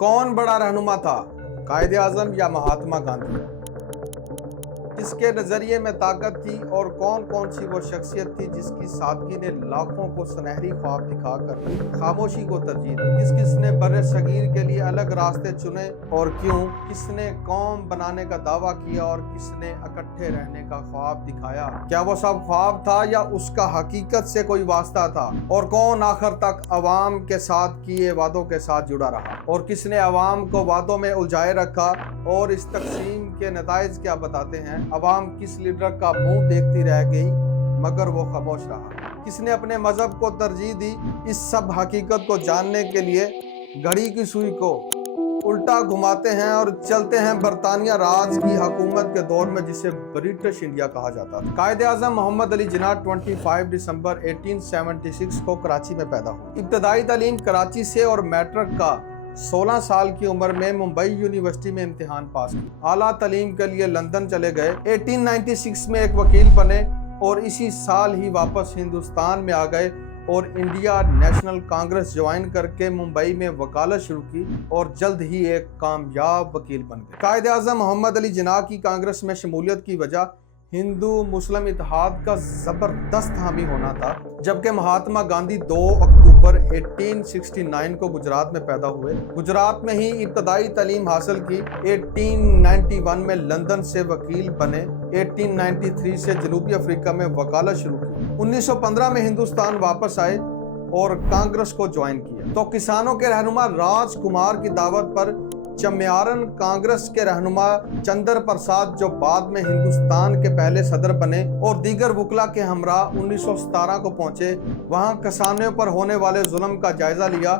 कौन बड़ा रहनुमा था, कायदे आजम या महात्मा गांधी? किसके नजरिए में ताकत थी और कौन कौन सी वो शख्सियत थी जिसकी सादगी ने लाखों को सुनहरी ख्वाब दिखाकर खामोशी को तरजीह दी? किस किस ने बर्रे सगीर के लिए अलग रास्ते चुने और क्यों? किसने कौम बनाने का दावा किया और किसने इकट्ठे रहने का ख्वाब दिखाया? क्या वो सब ख्वाब था या उसका हकीकत से कोई वास्ता था? और कौन आखिर तक अवाम के साथ किए वादों के साथ जुड़ा रहा और किसने अवाम को वादों में उलझाए रखा? और इस तकसीम के नताइज क्या बताते हैं? अवाम किस लीडर का मुंह देखती रह गई मगर वो खामोश रहा? किसने अपने मजहब को तरजीह दी? इस सब हकीकत को जानने के लिए घड़ी की सुई को उल्टा घुमाते हैं और चलते हैं बरतानिया राज की हुकूमत के दौर में, जिसे ब्रिटिश इंडिया कहा जाता था। कायदे आजम मोहम्मद अली जिन्ना 25 दिसंबर 1876 को कराची में पैदा हुए। इब्तदाई तालीम कराची से और मैट्रिक का 16 साल की उम्र में मुंबई यूनिवर्सिटी में इम्तिहान पास किया। आला तालीम के लिए लंदन चले गए। 1896 में एक वकील बने और इसी साल ही वापस हिंदुस्तान में आ गए और इंडिया नेशनल कांग्रेस ज्वाइन करके मुंबई में वकालत शुरू की और जल्द ही एक कामयाब वकील बन गए। कायदे आजम मोहम्मद अली जिन्ना की कांग्रेस में शमूलियत की वजह हिंदू मुस्लिम इत्तेहाद का जबरदस्त हामी होना था, जबकि महात्मा गांधी 2 अक्टूबर 1869 को गुजरात में पैदा हुए। गुजरात में ही इब्तदाई तालीम हासिल की। 1891 में लंदन से वकील बने। 1893 से जनूबी अफ्रीका में वकालत शुरू की। 1915 में हिंदुस्तान वापस आए और कांग्रेस को ज्वाइन किया। तो किसानों के रहनुमा राजकुमार की दावत पर चम्यारन कांग्रेस के रहनुमा चंद्र प्रसाद, जो बाद में हिंदुस्तान के पहले सदर बने, और दीगर वकला के हमरा 1917 को पहुंचे। वहां किसानों पर होने वाले जुल्म का जायजा लिया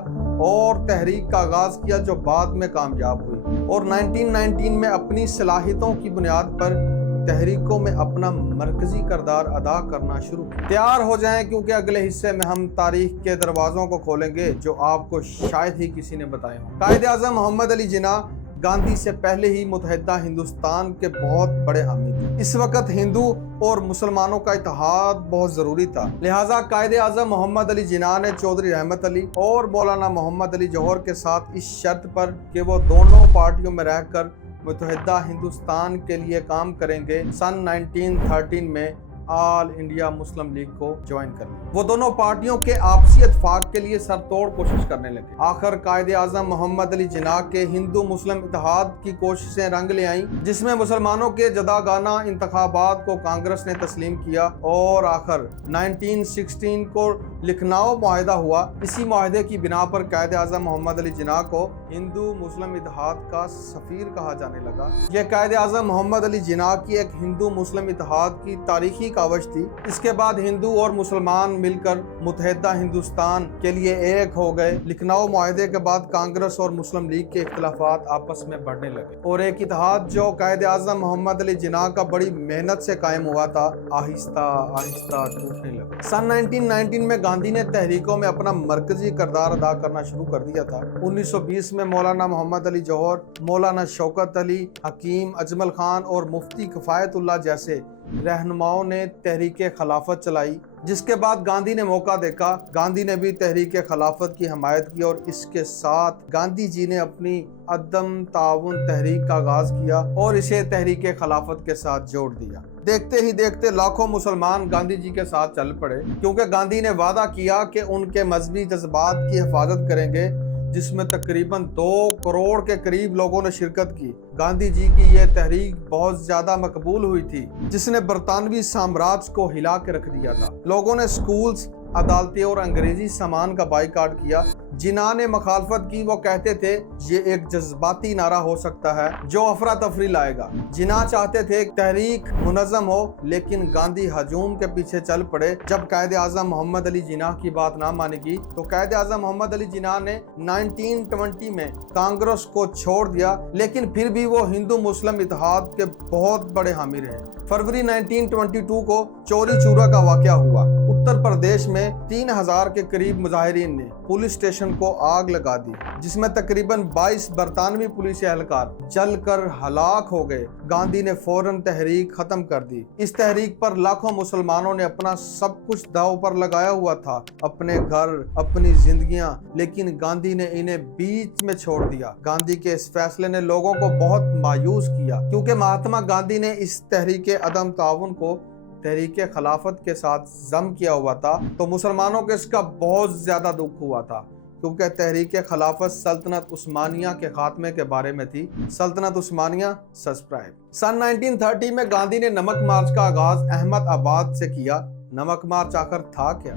और तहरीक का आगाज किया, जो बाद में कामयाब हुई। और 1919 में अपनी सलाहियतों की बुनियाद पर तहरीकों में अपना मरकजी किरदार अदा करना शुरू किया। तैयार हो जाएं, क्योंकि अगले हिस्से में हम तारीख के दरवाजों को खोलेंगे जो आपको शायद ही किसी ने बताए हों। कायदे आजम मोहम्मद अली जिन्ना गांधी से पहले ही मुतहदा हिंदुस्तान के बहुत बड़े हामी थे। इस वक्त हिंदू और मुसलमानों का इत्तेहाद बहुत जरूरी था। लिहाजा कायदे आजम मोहम्मद अली जिन्ना ने चौधरी रहमत अली और मौलाना मोहम्मद अली जौहर के साथ इस शर्त पर कि वो दोनों पार्टियों में रहकर मुतहदा हिंदुस्तान के लिए काम करेंगे, सन 1913 में ऑल इंडिया मुस्लिम लीग को ज्वाइन कर लिया। वो दोनों पार्टियों के आपसी इत्तेफाक के लिए सरतोड़ कोशिश करने लगे। आखिर कायदे आजम मोहम्मद अली जिन्ना के हिंदू मुस्लिम इत्तेहाद की कोशिशें रंग ले आईं, जिसमें मुसलमानों के जदागाना इंतखाबात को कांग्रेस ने तस्लीम किया और आखिर 1916 को लखनऊ मुआहदा हुआ। इसी मुआहदे की बिना पर कायदे आजम मोहम्मद अली जिन्ना को हिंदू मुस्लिम इत्तेहाद का सफीर कहा जाने लगा। यह कायदे आजम मोहम्मद अली जिन्ना की एक हिंदू मुस्लिम इत्तेहाद की तारीखी कावश थी। इसके बाद हिंदू और मुसलमान मिलकर मुतहदा हिंदुस्तान के लिए एक हो गए। लखनऊ मुआहदे के बाद कांग्रेस और मुस्लिम लीग के इख्तिलाफात आपस में बढ़ने लगे और एक इत्तेहाद जो कायदे आजम मोहम्मद अली जिन्ना का बड़ी मेहनत से कायम हुआ था, आहिस्ता आहिस्ता टूटने लगा। सन 1919 में गांधी ने तहरीकों में अपना मरकजी किरदार अदा करना शुरू कर दिया था। 1920 में मौलाना मोहम्मद अली जौहर, मौलाना शौकत अली, हकीम अजमल खान और मुफ्ती किफायतुल्लाह जैसे रहनुमाओं ने तहरीक खिलाफत चलाई, जिसके बाद गांधी ने मौका देखा। गांधी ने भी तहरीक खिलाफत की हमायत की और इसके साथ गांधी जी ने अपनी अदम ताउन तहरीक का आगाज किया और इसे तहरीक खिलाफत के साथ जोड़ दिया। देखते ही देखते लाखों मुसलमान गांधी जी के साथ चल पड़े, क्योंकि गांधी ने वादा किया कि उनके मजहबी जज्बात की हिफाजत करेंगे, जिसमें तकरीबन 2 करोड़ के करीब लोगों ने शिरकत की। गांधी जी की यह तहरीक बहुत ज्यादा मकबूल हुई थी, जिसने बरतानवी साम्राज्य को हिला के रख दिया था। लोगों ने स्कूल्स, अदालतें और अंग्रेजी सामान का बाइकाट किया। जिन्ना ने मुखालफत की। वो कहते थे ये एक जज्बाती नारा हो सकता है जो अफरा तफरी लाएगा। जिन्ना चाहते थे तहरीक मुनज़्ज़म हो, लेकिन गांधी हजूम के पीछे चल पड़े। जब कायदे आजम मोहम्मद अली जिन्ना की बात ना मानेगी तो कायदे आजम मोहम्मद अली जिन्ना ने 1920 में कांग्रेस को छोड़ दिया, लेकिन फिर भी वो हिंदू मुस्लिम इत्तेहाद के बहुत बड़े हामी रहे। फरवरी 1922 को चौरी चूरा का वाकया हुआ। اتر پردیش میں 3000 کے قریب مظاہرین نے پولیس اسٹیشن کو آگ لگا دی، جس میں تقریباً 22 برطانوی پولیس اہلکار جل کر ہلاک ہو گئے۔ گاندھی نے فوراً تحریک ختم کر دی۔ اس تحریک پر لاکھوں مسلمانوں نے اپنا سب کچھ داؤ پر لگایا ہوا تھا، اپنے گھر، اپنی زندگیاں، لیکن گاندھی نے انہیں بیچ میں چھوڑ دیا۔ گاندھی کے اس فیصلے نے لوگوں کو بہت مایوس کیا، کیونکہ مہاتما گاندھی نے اس تحریک عدم تعاون کو تحریک خلافت کے ساتھ ضم کیا ہوا تھا، تو مسلمانوں کو اس کا بہت زیادہ دکھ ہوا تھا، کیونکہ تحریک خلافت سلطنت عثمانیہ کے خاتمے کے بارے میں تھی۔ سلطنت عثمانیہ سبسکرائب۔ سن 1930 میں گاندھی نے نمک مارچ کا آغاز احمد آباد سے کیا۔ نمک مارچ آخر تھا کیا؟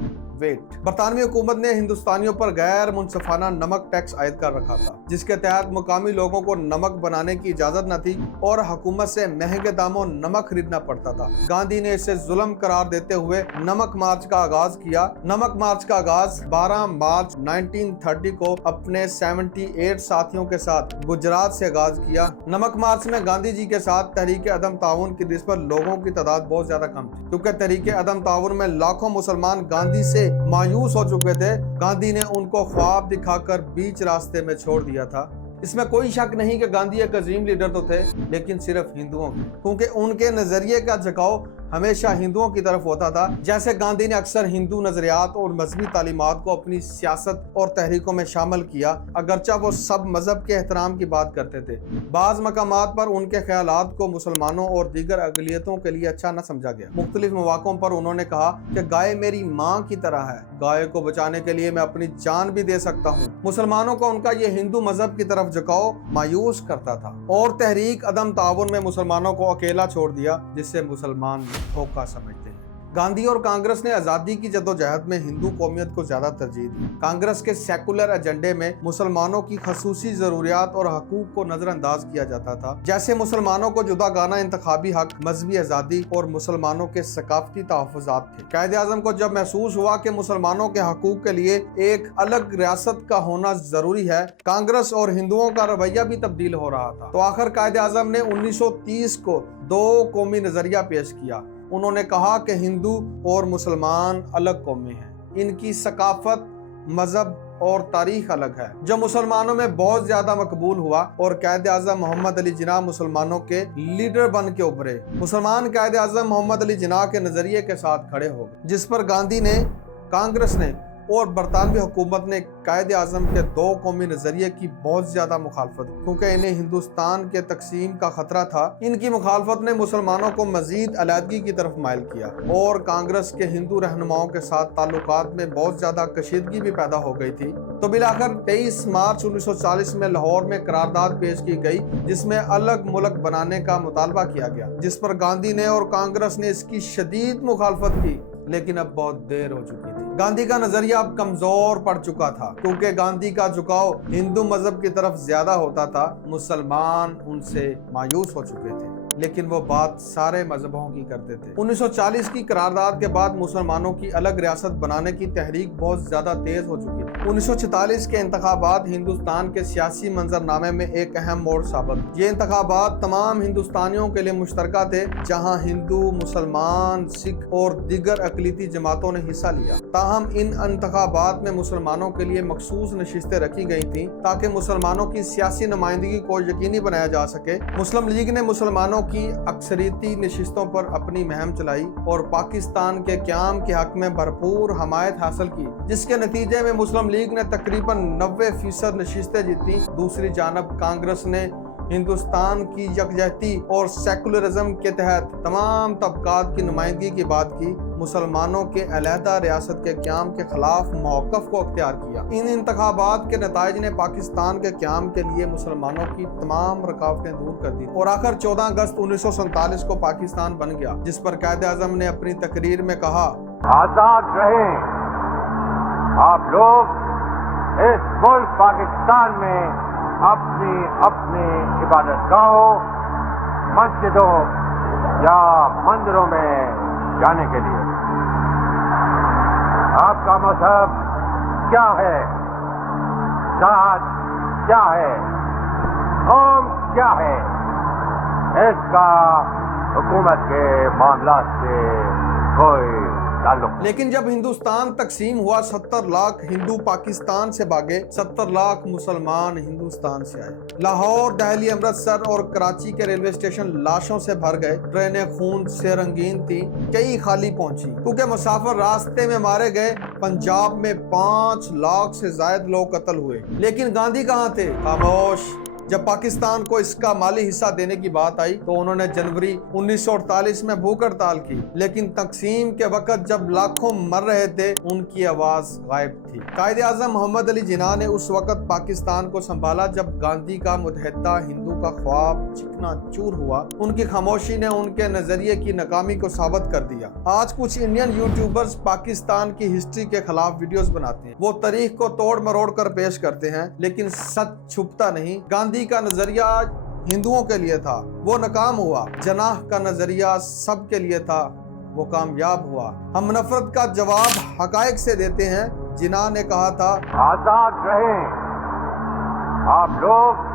برطانوی حکومت نے ہندوستانیوں پر غیر منصفانہ نمک ٹیکس عائد کر رکھا تھا، جس کے تحت مقامی لوگوں کو نمک بنانے کی اجازت نہ تھی اور حکومت سے مہنگے داموں نمک خریدنا پڑتا تھا۔ گاندھی نے اسے ظلم قرار دیتے ہوئے نمک مارچ کا آغاز کیا۔ نمک مارچ کا آغاز 12 مارچ 1930 کو اپنے 78 ساتھیوں کے ساتھ گجرات سے آغاز کیا۔ نمک مارچ میں گاندھی جی کے ساتھ تحریک عدم تعاون کی جس پر لوگوں کی تعداد بہت زیادہ کم تھی، کیونکہ تحریک عدم تعاون میں لاکھوں مسلمان گاندھی سے مایوس ہو چکے تھے۔ گاندھی نے ان کو خواب دکھا کر بیچ راستے میں چھوڑ دیا تھا۔ اس میں کوئی شک نہیں کہ گاندھی ایک عظیم لیڈر تو تھے، لیکن صرف ہندوؤں کے، کیونکہ ان کے نظریے کا جھکاؤ ہمیشہ ہندوؤں کی طرف ہوتا تھا۔ جیسے گاندھی نے اکثر ہندو نظریات اور مذہبی تعلیمات کو اپنی سیاست اور تحریکوں میں شامل کیا، اگرچہ وہ سب مذہب کے احترام کی بات کرتے تھے۔ بعض مقامات پر ان کے خیالات کو مسلمانوں اور دیگر اقلیتوں کے لیے اچھا نہ سمجھا گیا۔ مختلف مواقعوں پر انہوں نے کہا کہ گائے میری ماں کی طرح ہے، گائے کو بچانے کے لیے میں اپنی جان بھی دے سکتا ہوں۔ مسلمانوں کو ان کا یہ ہندو مذہب کی طرف جھکاؤ مایوس کرتا تھا، اور تحریک عدم تعاون میں مسلمانوں کو اکیلا چھوڑ دیا، جس سے مسلمان دھوکہ سمجھتے ہیں۔ گاندھی اور کانگریس نے آزادی کی جدوجہد میں ہندو قومیت کو زیادہ ترجیح دی۔ کانگریس کے سیکولر ایجنڈے میں مسلمانوں کی خصوصی ضروریات اور حقوق کو نظر انداز کیا جاتا تھا، جیسے مسلمانوں کو جداگانہ انتخابی حق، مذہبی آزادی اور مسلمانوں کے ثقافتی تحفظات تھے۔ قائد اعظم کو جب محسوس ہوا کہ مسلمانوں کے حقوق کے لیے ایک الگ ریاست کا ہونا ضروری ہے، کانگریس اور ہندوؤں کا رویہ بھی تبدیل ہو رہا تھا، تو آخر قائد اعظم نے 1930 کو 2 قومی نظریہ پیش کیا۔ انہوں نے کہا کہ ہندو اور مسلمان الگ قومیں ہیں، ان کی ثقافت، مذہب اور تاریخ الگ ہے، جو مسلمانوں میں بہت زیادہ مقبول ہوا، اور قائد اعظم محمد علی جناح مسلمانوں کے لیڈر بن کے ابھرے۔ مسلمان قائد اعظم محمد علی جناح کے نظریے کے ساتھ کھڑے ہو گئے، جس پر گاندھی نے، کانگریس نے اور برطانوی حکومت نے قائد اعظم کے 2 قومی نظریے کی بہت زیادہ مخالفت کی، کیونکہ انہیں ہندوستان کے تقسیم کا خطرہ تھا۔ ان کی مخالفت نے مسلمانوں کو مزید علیحدگی کی طرف مائل کیا، اور کانگریس کے ہندو رہنماؤں کے ساتھ تعلقات میں بہت زیادہ کشیدگی بھی پیدا ہو گئی تھی۔ تو بالآخر 23 مارچ 1940 میں لاہور میں قرارداد پیش کی گئی، جس میں الگ ملک بنانے کا مطالبہ کیا گیا، جس پر گاندھی نے اور کانگریس نے اس کی شدید مخالفت کی، لیکن اب بہت دیر ہو چکی تھی۔ گاندھی کا نظریہ اب کمزور پڑ چکا تھا، کیونکہ گاندھی کا جھکاؤ ہندو مذہب کی طرف زیادہ ہوتا تھا۔ مسلمان ان سے مایوس ہو چکے تھے، لیکن وہ بات سارے مذہبوں کی کرتے تھے۔ 1940 کی قرارداد کے بعد مسلمانوں کی الگ ریاست بنانے کی تحریک بہت زیادہ تیز ہو چکی تھی۔ 1946 کے انتخابات ہندوستان کے سیاسی منظرنامے میں ایک اہم موڑ ثابت۔ یہ انتخابات تمام ہندوستانیوں کے لیے مشترکہ تھے، جہاں ہندو، مسلمان، سکھ اور دیگر اقلیتی جماعتوں نے حصہ لیا۔ تاہم ان انتخابات میں مسلمانوں کے لیے مخصوص نشستیں رکھی گئی تھیں، تاکہ مسلمانوں کی سیاسی نمائندگی کو یقینی بنایا جا سکے۔ مسلم لیگ نے مسلمانوں کی اکثریتی نشستوں پر اپنی مہم چلائی اور پاکستان کے قیام کے حق میں بھرپور حمایت حاصل کی، جس کے نتیجے میں مسلم لیگ نے تقریباً 90% نشستیں جیتیں۔ دوسری جانب کانگریس نے ہندوستان کی یکجہتی اور سیکولرزم کے تحت تمام طبقات کی نمائندگی کی بات کی، مسلمانوں کے علیحدہ ریاست کے قیام کے خلاف موقف کو اختیار کیا۔ ان انتخابات کے نتائج نے پاکستان کے قیام کے لیے مسلمانوں کی تمام رکاوٹیں دور کر دی، اور آخر 14 اگست 1947 کو پاکستان بن گیا، جس پر قائد اعظم نے اپنی تقریر میں کہا، آزاد رہیں آپ لوگ اس ملک پاکستان میں اپنی عبادت گاہوں، مسجدوں یا مندروں میں جانے کے لیے۔ آپ کا مذہب کیا ہے، ذات کیا ہے، قوم کیا ہے، اس کا حکومت کے معاملات سے کوئی ताल्लुक। लेकिन जब हिंदुस्तान तकसीम हुआ 70 लाख हिंदू पाकिस्तान से भागे, 70 लाख मुसलमान हिंदुस्तान से आए। लाहौर, दिल्ली, अमृतसर और कराची के रेलवे स्टेशन लाशों से भर गए। ट्रेनें खून से रंगीन थी, कई खाली पहुंची क्योंकि मुसाफिर रास्ते में मारे गए। पंजाब में 5 लाख से ज्यादा लोग कत्ल हुए। लेकिन गांधी कहाँ थे? खामोश। जब पाकिस्तान को इसका माली हिस्सा देने की बात आई तो उन्होंने जनवरी 1948 में भूख हड़ताल की। लेकिन तकसीम के वक्त जब लाखों मर रहे थे, उनकी आवाज गायब थी। कायदे आज़म मोहम्मद अली जिन्ना ने उस वक्त पाकिस्तान को संभाला जब गांधी का मुत्तहिदा हिंदू का ख्वाब चिकना चूर हुआ। उनकी खामोशी ने उनके नजरिए की नाकामी को साबित कर दिया। आज कुछ इंडियन यूट्यूबर्स पाकिस्तान की हिस्ट्री के खिलाफ वीडियोस बनाते हैं। वो तारीख को तोड़ मरोड़ कर पेश करते हैं, लेकिन सच छुपता नहीं। गांधी का नजरिया हिंदुओं के लिए था, वो नाकाम हुआ। जनाह का नजरिया सबके लिए था, वो कामयाब हुआ। हम नफरत का जवाब हकायक से देते हैं। जिन्ना ने कहा था, आजाद रहें आप लोग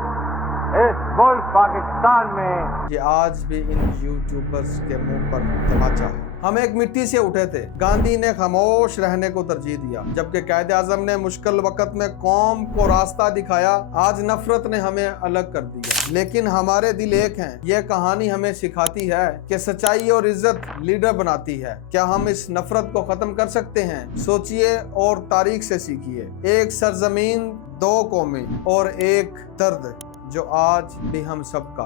इस मुल्क पाकिस्तान में। ये आज भी इन यूट्यूबर्स के मुंह पर तमाचा है। हम एक मिट्टी से उठे थे। गांधी ने खामोश रहने को तरजीह दिया, जबकि कायदे आज़म ने मुश्किल वक्त में कौम को रास्ता दिखाया। आज नफरत ने हमें अलग कर दिया, लेकिन हमारे दिल एक हैं। यह कहानी हमें सिखाती है कि सच्चाई और इज्जत लीडर बनाती है। क्या हम इस नफरत को खत्म कर सकते हैं? सोचिए और तारीख से सीखिए। एक सरजमीन, 2 कौमें और एक दर्द जो आज भी हम सबका